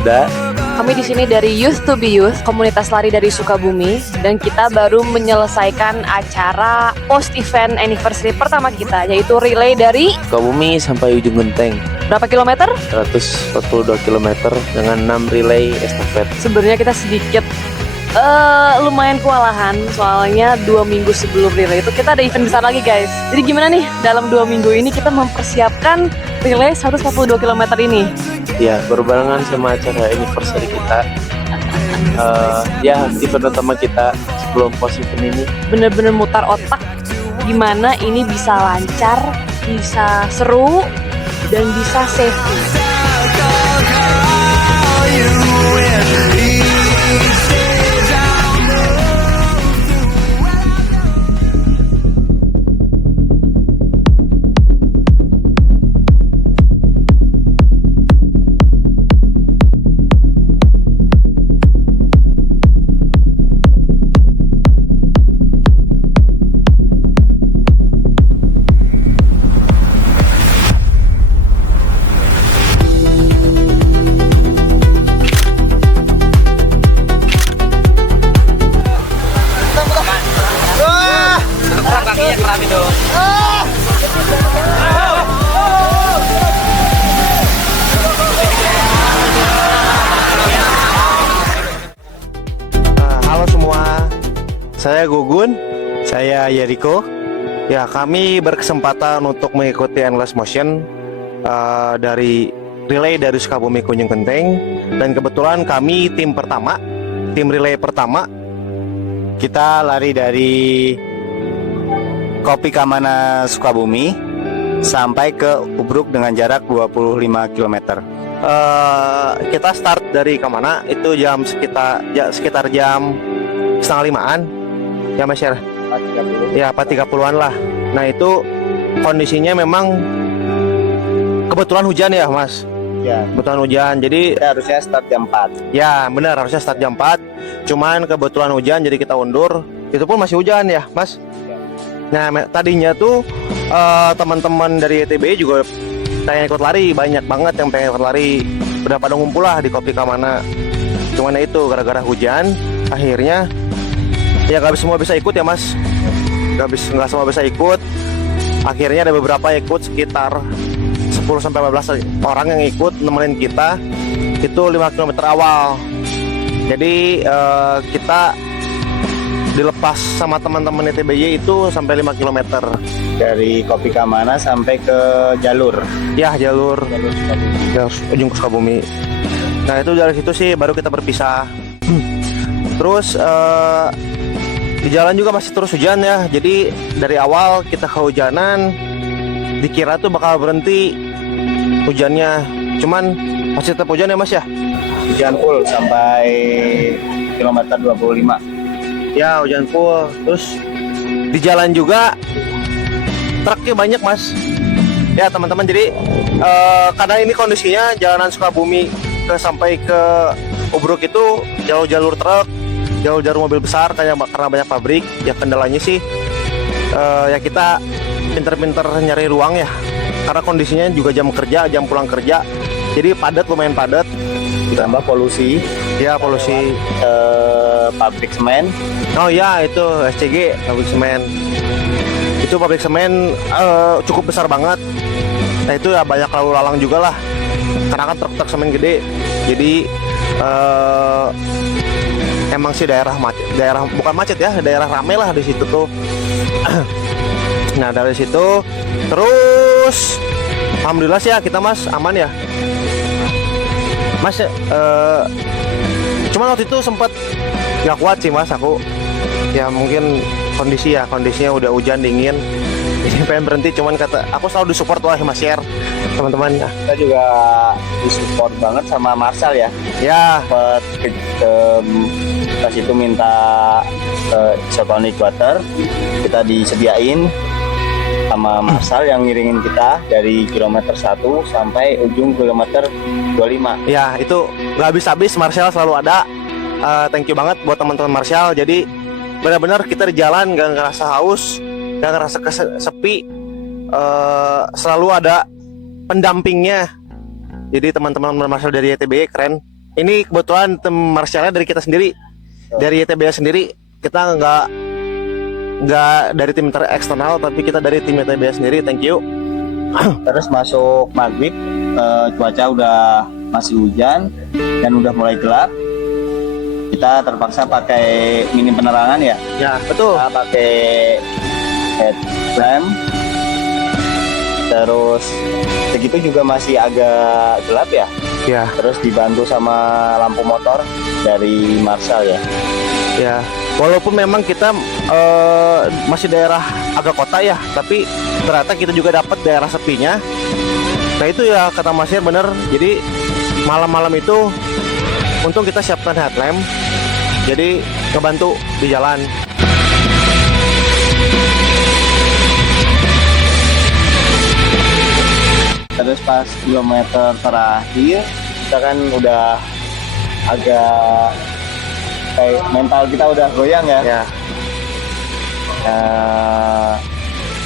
Yuda. Kami di sini dari Youth to be Youth, komunitas lari dari Sukabumi, dan kita baru menyelesaikan acara post event anniversary pertama kita, yaitu relay dari Sukabumi sampai ujung genteng. berapa kilometer? 142 km dengan 6 relay estafet. Sebenarnya kita sedikit lumayan kewalahan, soalnya 2 minggu sebelum relay itu kita ada event besar lagi guys. Jadi gimana nih dalam 2 minggu ini kita mempersiapkan relay 142 km ini? Ya, berbarengan sama acara anniversary kita. Ya, event utama kita sebelum post event ini. Bener-bener mutar otak gimana ini bisa lancar, bisa seru, dan bisa safety. Halo semua, saya Gugun, saya Yeriko. Ya, kami berkesempatan untuk mengikuti Endless Motion dari relay dari Sukabumi ke Ujung Genteng, dan kebetulan kami tim pertama, tim relay pertama. Kita lari dari Kopi Kamana Sukabumi sampai ke Ubruk dengan jarak 25 km. Kita start dari Kamana itu jam sekitar jam setengah limaan ya Mas ya, 4.30an lah. Nah itu kondisinya memang kebetulan hujan ya Mas ya, kebetulan hujan, jadi Harusnya start jam 4. ya benar harusnya start jam 4, cuman kebetulan hujan jadi kita undur. Itu pun masih hujan ya Mas. Nah tadinya tuh teman-teman dari YTB juga pengen ikut lari, banyak banget yang pengen ikut lari, udah pada ngumpul lah di Kopi Kamana. Cuman itu gara-gara hujan akhirnya ya nggak semua bisa ikut ya Mas, nggak semua bisa ikut. Akhirnya ada beberapa ikut, sekitar 10-15 orang yang ikut nemenin kita itu 5 km awal. Jadi kita dilepas sama teman-teman ITBY itu sampai 5 km Dari Kopi Kamana sampai ke jalur jalur Sukabumi. ujung Sukabumi. Nah itu dari situ sih baru kita berpisah. Terus di jalan juga masih terus hujan ya. Jadi dari awal kita kehujanan, dikira tuh bakal berhenti hujannya, cuman masih tetap hujan ya Mas ya. Hujan full sampai kilometer 25. Ya hujan full. Terus di jalan juga truknya banyak Mas. Ya teman-teman, jadi karena ini kondisinya jalanan Sukabumi sampai ke Ubruk itu jalur truk, jalur mobil besar karena banyak pabrik. Ya kendalanya sih ya kita pinter-pinter nyari ruang ya, karena kondisinya juga jam kerja, jam pulang kerja, jadi padat, lumayan padat. Ditambah polusi. Ya polusi. Pabrik semen. Oh ya itu SCG, pabrik semen. Itu pabrik semen cukup besar banget. Nah itu ya banyak lalu lalang juga lah, karena kan truk semen gede. Jadi emang sih daerah bukan macet ya, daerah rame lah di situ tuh. Nah dari situ terus alhamdulillah sih ya kita Mas aman ya Mas. Cuman waktu itu sempat nggak kuat sih Mas aku, ya mungkin kondisinya udah hujan dingin, jadi pengen berhenti. Cuman kata aku selalu disupport oleh Mas Yer, teman-teman. Kita juga disupport banget sama Marshall ya. Ya Sempat pas itu minta isotonic water, kita disediain sama Marshall yang ngiringin kita dari kilometer 1 sampai ujung kilometer 25. ya itu nggak habis-habis, Marshall selalu ada. Thank you banget buat teman-teman Marshall. Jadi benar-benar kita di jalan nggak ngerasa haus, nggak ngerasa sepi. Selalu ada pendampingnya. Jadi teman-teman Marshall dari YTB keren. ini kebetulan tim Martialnya dari kita sendiri, dari YTB sendiri. Kita nggak dari tim eksternal, tapi kita dari tim YTB sendiri. Thank you. Terus masuk maghrib, cuaca udah masih hujan dan udah mulai gelap. Kita terpaksa pakai minim penerangan ya. Ya betul. Kita pakai headlamp. Terus segitu juga masih agak gelap ya. Ya. Terus dibantu sama lampu motor dari Marshall ya. Ya. Walaupun memang kita masih daerah agak kota ya, tapi ternyata kita juga dapat daerah sepinya. Nah itu ya kata Masnya bener. Jadi malam-malam itu untung kita siapkan headlamp, jadi ngebantu di jalan. Terus pas kilometer terakhir kita kan udah agak kayak mental kita udah goyang ya. Ya,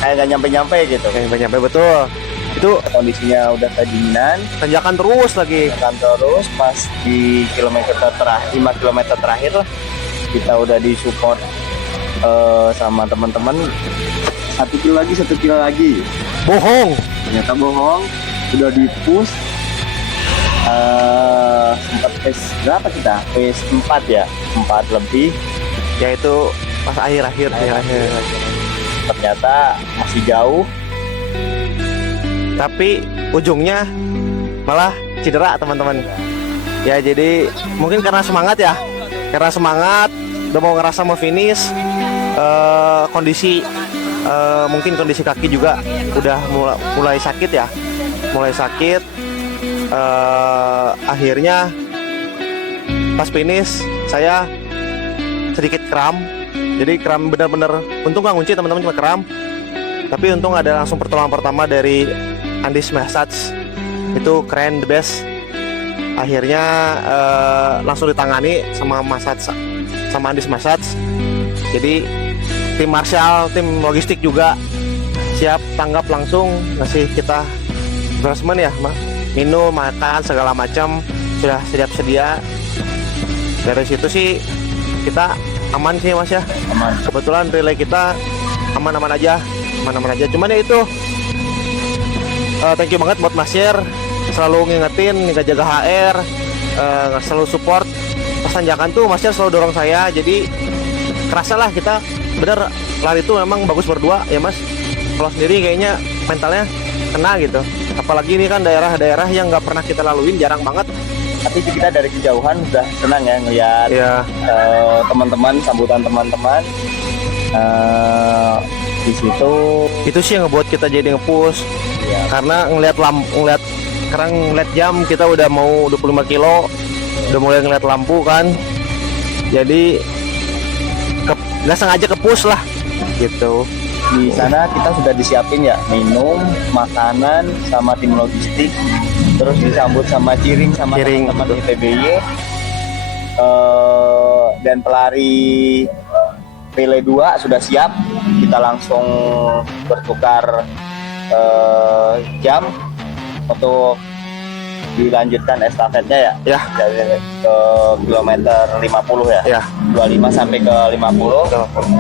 Kayak nggak nyampe-nyampe gitu. yang nyampe betul. Itu Kondisinya udah kedinginan. tanjakan terus lagi. Akan terus pas di kilometer terakhir, 5 kilometer terakhir lah, kita udah disupport sama teman-teman. 1 kilo lagi. Bohong. Ternyata bohong. Udah di push. Sempat pace berapa kita? Pace 4 ya, 4 lebih. Yaitu pas akhir-akhir. Ternyata masih jauh. Tapi ujungnya malah cedera teman-teman. Ya jadi mungkin karena semangat ya. Karena semangat udah mau ngerasa mau finish. Kondisi mungkin kondisi kaki juga udah mulai sakit ya. Mulai sakit. Akhirnya pas finish saya sedikit kram. Jadi kram bener-bener, untung nggak ngunci teman-teman, cuma kram. Tapi untung ada langsung pertolongan pertama dari Andis Massage. Itu keren, the best. Akhirnya langsung ditangani sama Massage, sama Andis Massage. Jadi tim Marshall, tim logistik juga siap tanggap langsung, ngasih kita refreshment ya, minum, makan segala macam sudah siap sedia. Dari situ sih kita aman sih Mas ya. Aman. Kebetulan relay kita aman-aman aja. Cuman ya itu thank you banget buat Mas Yer, selalu ngingetin, jaga HR, selalu support. Pas tanjakan tuh Mas Yer selalu dorong saya, jadi kerasa lah kita bener lari itu memang bagus berdua ya Mas. Kalau sendiri kayaknya mentalnya kena gitu. Apalagi ini kan daerah-daerah yang nggak pernah kita laluin, jarang banget. Tapi kita dari kejauhan udah senang ya ngeliat teman-teman, sambutan teman-teman. Di situ itu sih yang ngebuat kita jadi nge-push ya. Karena sekarang ngeliat jam kita udah mau 25 kilo, udah mulai ngeliat lampu kan, jadi nggak sengaja ke-push lah gitu. Di sana kita sudah disiapin ya minum, makanan, sama tim logistik. Terus disambut sama Ciring sama teman-teman ITBY. Dan pelari relay 2 sudah siap. Kita langsung bertukar jam untuk dilanjutkan estafetnya ya. Dari ke kilometer 50 ya. Ya. 25 sampai ke 50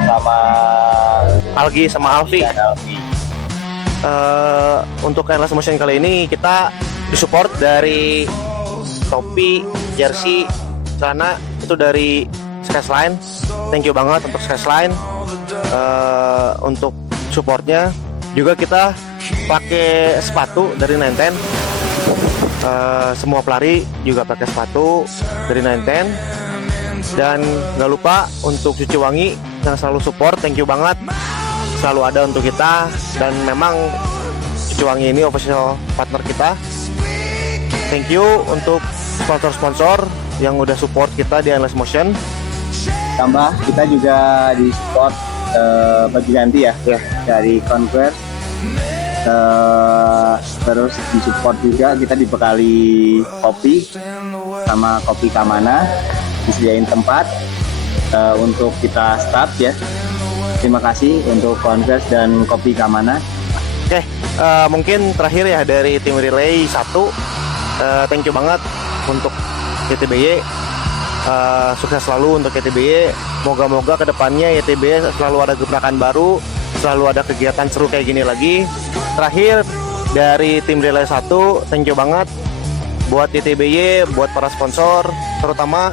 sama Algi sama Alfi. Untuk Endless Motion kali ini kita disupport dari topi, jersey, celana itu dari Skyline. Thank you banget untuk Skyline untuk supportnya. Juga kita pakai sepatu dari 910. Semua pelari juga pakai sepatu dari 910. Dan nggak lupa untuk Cuci Wangi yang selalu support, thank you banget, selalu ada untuk kita. Dan memang Cuci Wangi ini official partner kita. Thank you untuk sponsor-sponsor yang udah support kita di Endless Motion. Tambah kita juga di support baju ganti ya dari Converse. Terus disupport juga kita dibekali kopi sama Kopi Kamana, disediain tempat untuk kita start ya. Terima kasih untuk Converse dan Kopi Kamana. Oke, mungkin terakhir ya dari tim relay 1, thank you banget untuk YTBY. Sukses selalu untuk YTBY. Moga-moga kedepannya YTBY selalu ada gebrakan baru, selalu ada kegiatan seru kayak gini lagi. Terakhir dari tim Relay 1, thank you banget buat YTBY, buat para sponsor, terutama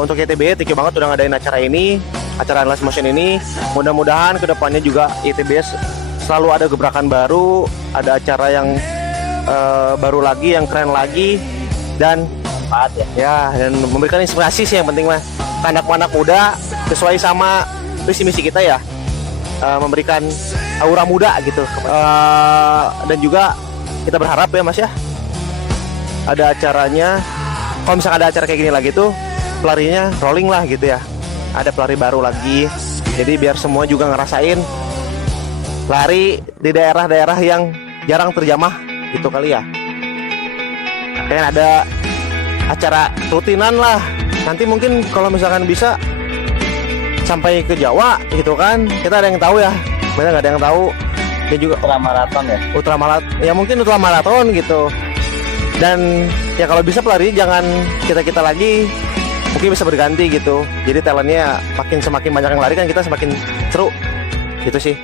untuk YTBY, thank you banget udah ngadain acara ini, acara Endless Motion ini. Mudah-mudahan kedepannya juga YTBY selalu ada gebrakan baru, ada acara yang baru lagi, yang keren lagi, dan dan memberikan inspirasi sih yang penting mah anak-anak muda sesuai sama visi misi kita ya, memberikan aura muda gitu. Dan juga kita berharap ya Mas ya, ada acaranya, kalau misalkan ada acara kayak gini lagi tuh pelarinya rolling lah gitu ya, ada pelari baru lagi, jadi biar semua juga ngerasain lari di daerah-daerah yang jarang terjamah gitu kali ya. Kayak ada acara rutinan lah, nanti mungkin kalau misalkan bisa sampai ke Jawa gitu kan, kita ada yang tahu ya, banyak nggak ada yang tahu. Dan juga ultramaraton ya, ya mungkin ultramaraton gitu. Dan ya kalau bisa pelari jangan kita lagi, mungkin bisa berganti gitu, jadi talentnya semakin banyak yang lari kan kita semakin seru gitu sih.